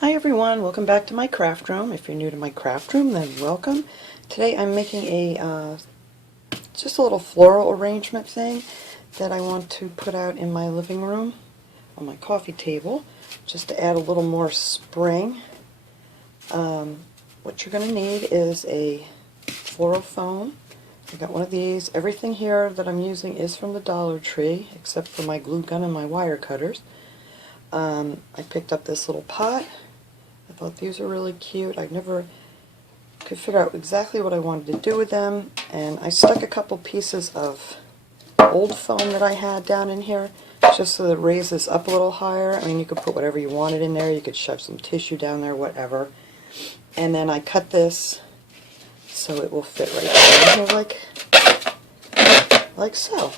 Hi everyone, welcome back to my craft room. If you're new to my craft room, then welcome. Today I'm making a just a little floral arrangement thing that I want to put out in my living room on my coffee table, just to add a little more spring. What you're going to need is a floral foam. I got one of these. Everything here that I'm using is from the Dollar Tree, except for my glue gun and my wire cutters. I picked up this little pot. I thought these were really cute. I never could figure out exactly what I wanted to do with them, and I stuck a couple pieces of old foam that I had down in here just so that it raises up a little higher. I mean, you could put whatever you wanted in there. You could shove some tissue down there, whatever. And then I cut this so it will fit right down here like so.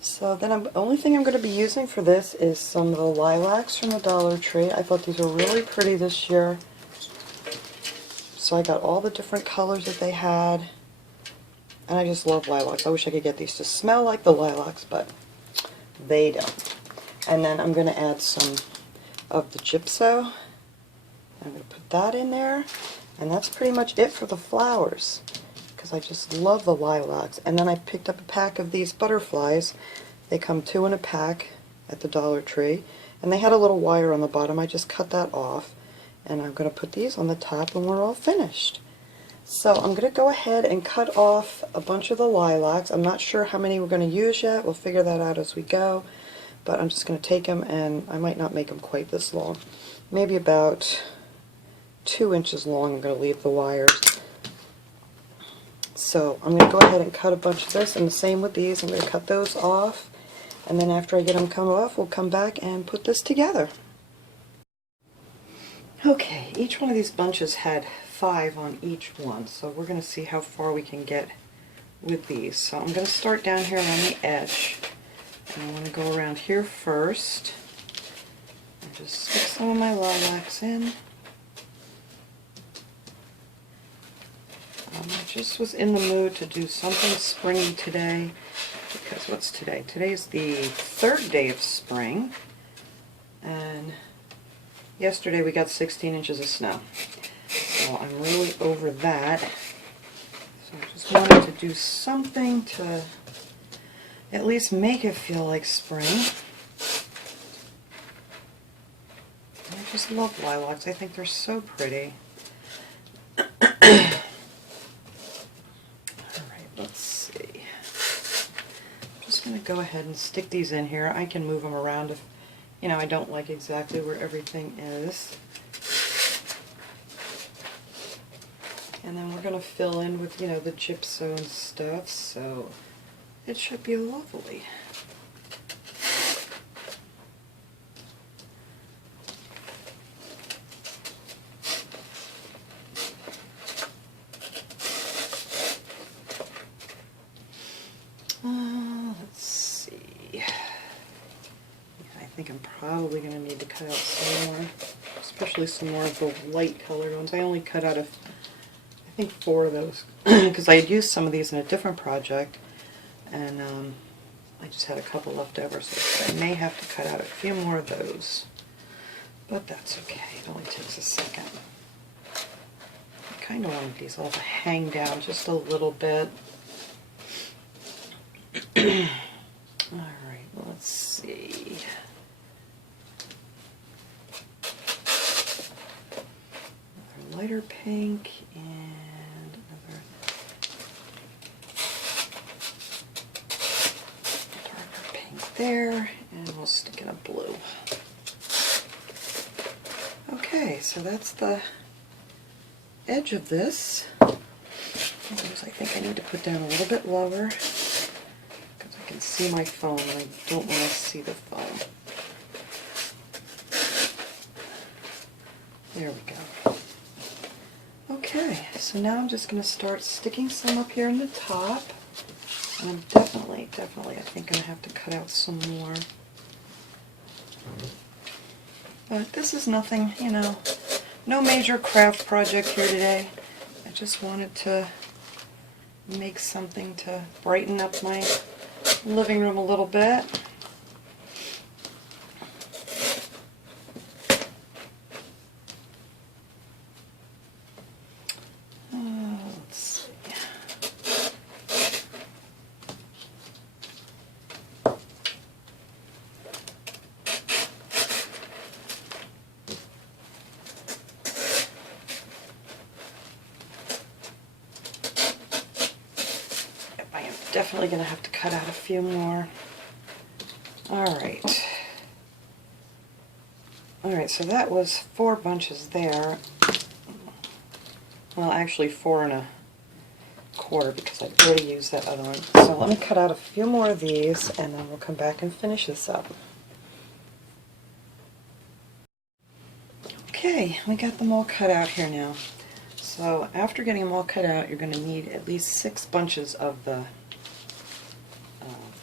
So then the only thing I'm going to be using for this is some of the lilacs from the Dollar Tree. I thought these were really pretty this year. So I got all the different colors that they had. And I just love lilacs. I wish I could get these to smell like the lilacs, but they don't. And then I'm going to add some of the gypso. I'm going to put that in there. And that's pretty much it for the flowers, because I just love the lilacs. And then I picked up a pack of these butterflies. They come 2 in a pack at the Dollar Tree, and they had a little wire on the bottom. I just cut that off, and I'm going to put these on the top when we're all finished. So I'm going to go ahead and cut off a bunch of the lilacs. I'm not sure how many we're going to use yet. We'll figure that out as we go, but I'm just going to take them, and I might not make them quite this long. Maybe about 2 inches long. I'm going to leave the wires. So I'm going to go ahead and cut a bunch of this, and the same with these. I'm going to cut those off, and then after I get them come off, we'll come back and put this together. Okay, each one of these bunches had 5 on each one, so we're going to see how far we can get with these. So I'm going to start down here on the edge, and I want to go around here first and just stick some of my lilacs in. I just was in the mood to do something springy today, because what's today? Today's the 3rd day of spring, and yesterday we got 16 inches of snow. So I'm really over that. So I just wanted to do something to at least make it feel like spring. I just love lilacs. I think they're so pretty. Let's see. I'm just going to go ahead and stick these in here. I can move them around if, you know, I don't like exactly where everything is. And then we're going to fill in with, you know, the gypso and stuff, so it should be lovely. Let's see. I think I'm probably going to need to cut out some more, especially some more of the light colored ones. I only cut out I think 4 of those, because I had used some of these in a different project, and I just had a couple left over, so I may have to cut out a few more of those. But that's okay, it only takes a second. I kind of wanted these all to hang down just a little bit. Alright, let's see. Another lighter pink and another darker pink there, and we'll stick in a blue. Okay, so that's the edge of this. I think I need to put down a little bit lower, I can see my foam, and I don't want to see the foam. There we go. Okay, so now I'm just going to start sticking some up here in the top. And I'm definitely, I think going to have to cut out some more. But this is nothing, you know, no major craft project here today. I just wanted to make something to brighten up my living room a little bit. definitely going to have to cut out a few more. Alright. Alright, so that was 4 bunches there. Well, actually 4 1/4 because I already used that other one. So let me cut out a few more of these and then we'll come back and finish this up. Okay, we got them all cut out here now. So after getting them all cut out, you're going to need at least 6 bunches of the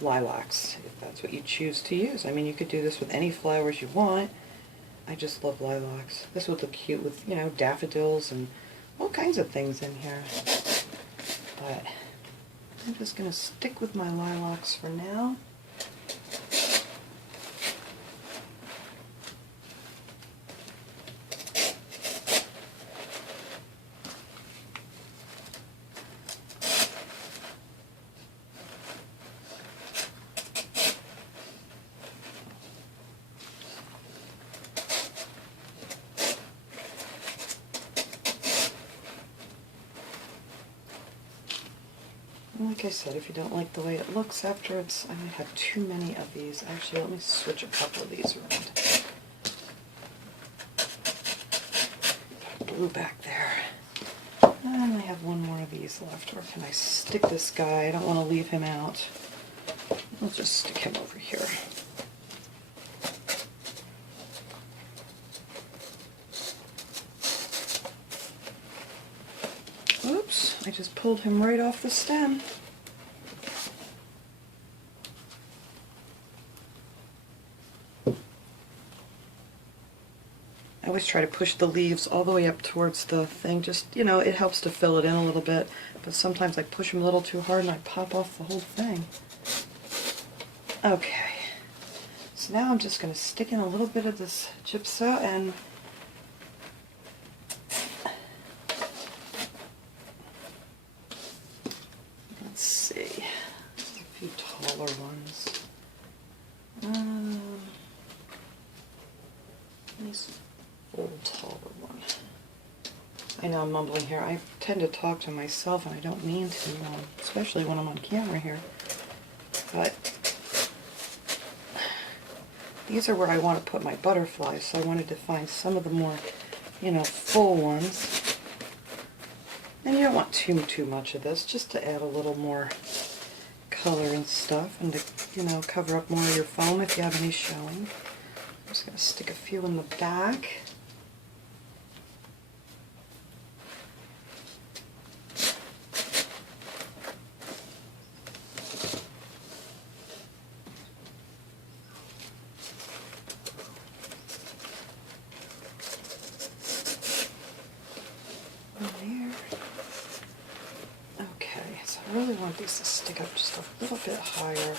lilacs, if that's what you choose to use. I mean, you could do this with any flowers you want. I just love lilacs. This would look cute with, you know, daffodils and all kinds of things in here. But I'm just going to stick with my lilacs for now. Like I said, if you don't like the way it looks afterwards, I might have too many of these. Actually, let me switch a couple of these around. Blue back there. And I have one more of these left. Where can I stick this guy? I don't want to leave him out. I'll just stick him over here. Oops, I just pulled him right off the stem. I always try to push the leaves all the way up towards the thing. Just, you know, it helps to fill it in a little bit. But sometimes I push them a little too hard and I pop off the whole thing. Okay. So now I'm just going to stick in a little bit of this gypsum and let's see. A few taller ones. Nice old taller one. I know I'm mumbling here. I tend to talk to myself and I don't mean to, especially when I'm on camera here. But these are where I want to put my butterflies, so I wanted to find some of the more, you know, full ones. And you don't want too much of this, just to add a little more color and stuff, and to, you know, cover up more of your foam if you have any showing. I'm just going to stick a few in the back. I really want these to stick up just a little bit higher.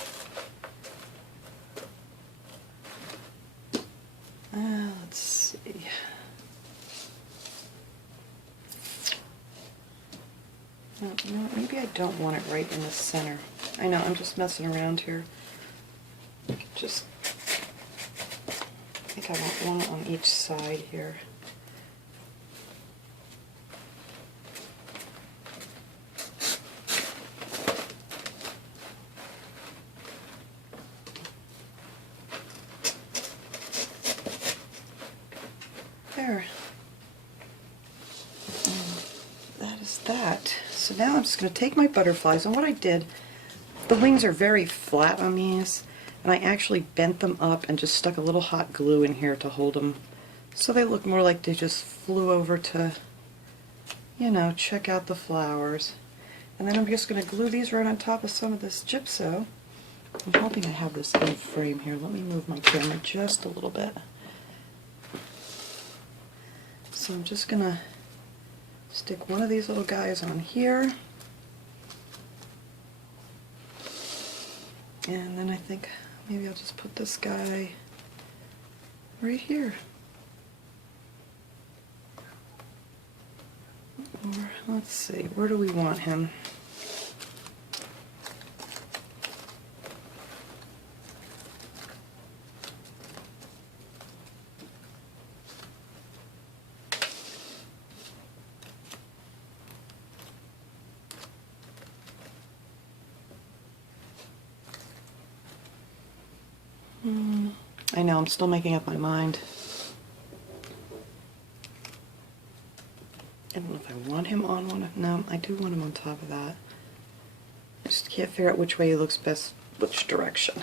Let's see. No, you know what, maybe I don't want it right in the center. I know, I'm just messing around here. Just, I think I want one on each side here. There. That is that. So now I'm just going to take my butterflies, and what I did, the wings are very flat on these, and I actually bent them up and just stuck a little hot glue in here to hold them so they look more like they just flew over to, you know, check out the flowers. And then I'm just going to glue these right on top of some of this gypsum. I'm hoping I have this in frame here. Let me move my camera just a little bit. So I'm just going to stick one of these little guys on here. And then I think maybe I'll just put this guy right here. Or let's see, where do we want him? I know, I'm still making up my mind. I don't know if I want him on one. No, I do want him on top of that. I just can't figure out which way he looks best, which direction.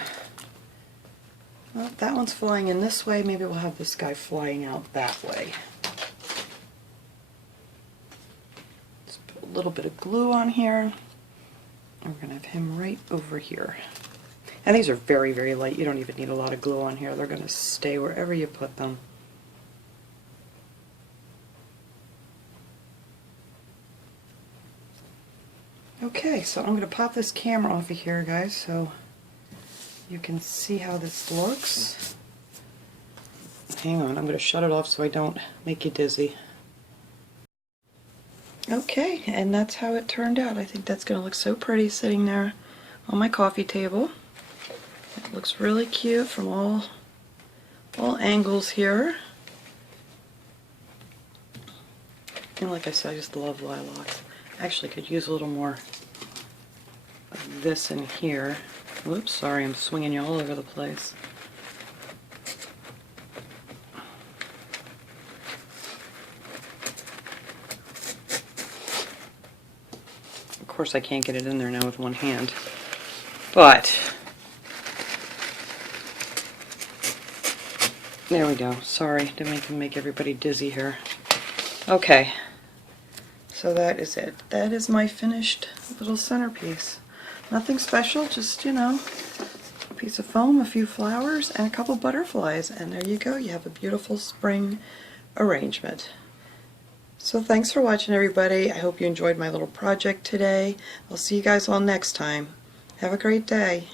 Well, if that one's flying in this way, maybe we'll have this guy flying out that way. Let's put a little bit of glue on here. We're going to have him right over here. And these are very, very light. You don't even need a lot of glue on here. They're going to stay wherever you put them. Okay, so I'm going to pop this camera off of here, guys, so you can see how this looks. Hang on, I'm going to shut it off so I don't make you dizzy. Okay, and that's how it turned out. I think that's going to look so pretty sitting there on my coffee table. It looks really cute from all angles here. And like I said, I just love lilacs. Actually, could use a little more of this in here. Whoops, sorry, I'm swinging you all over the place. Of course, I can't get it in there now with one hand. But there we go. Sorry to make everybody dizzy here. Okay. So that is it. That is my finished little centerpiece. Nothing special, just, you know, a piece of foam, a few flowers, and a couple butterflies. And there you go. You have a beautiful spring arrangement. So thanks for watching, everybody. I hope you enjoyed my little project today. I'll see you guys all next time. Have a great day.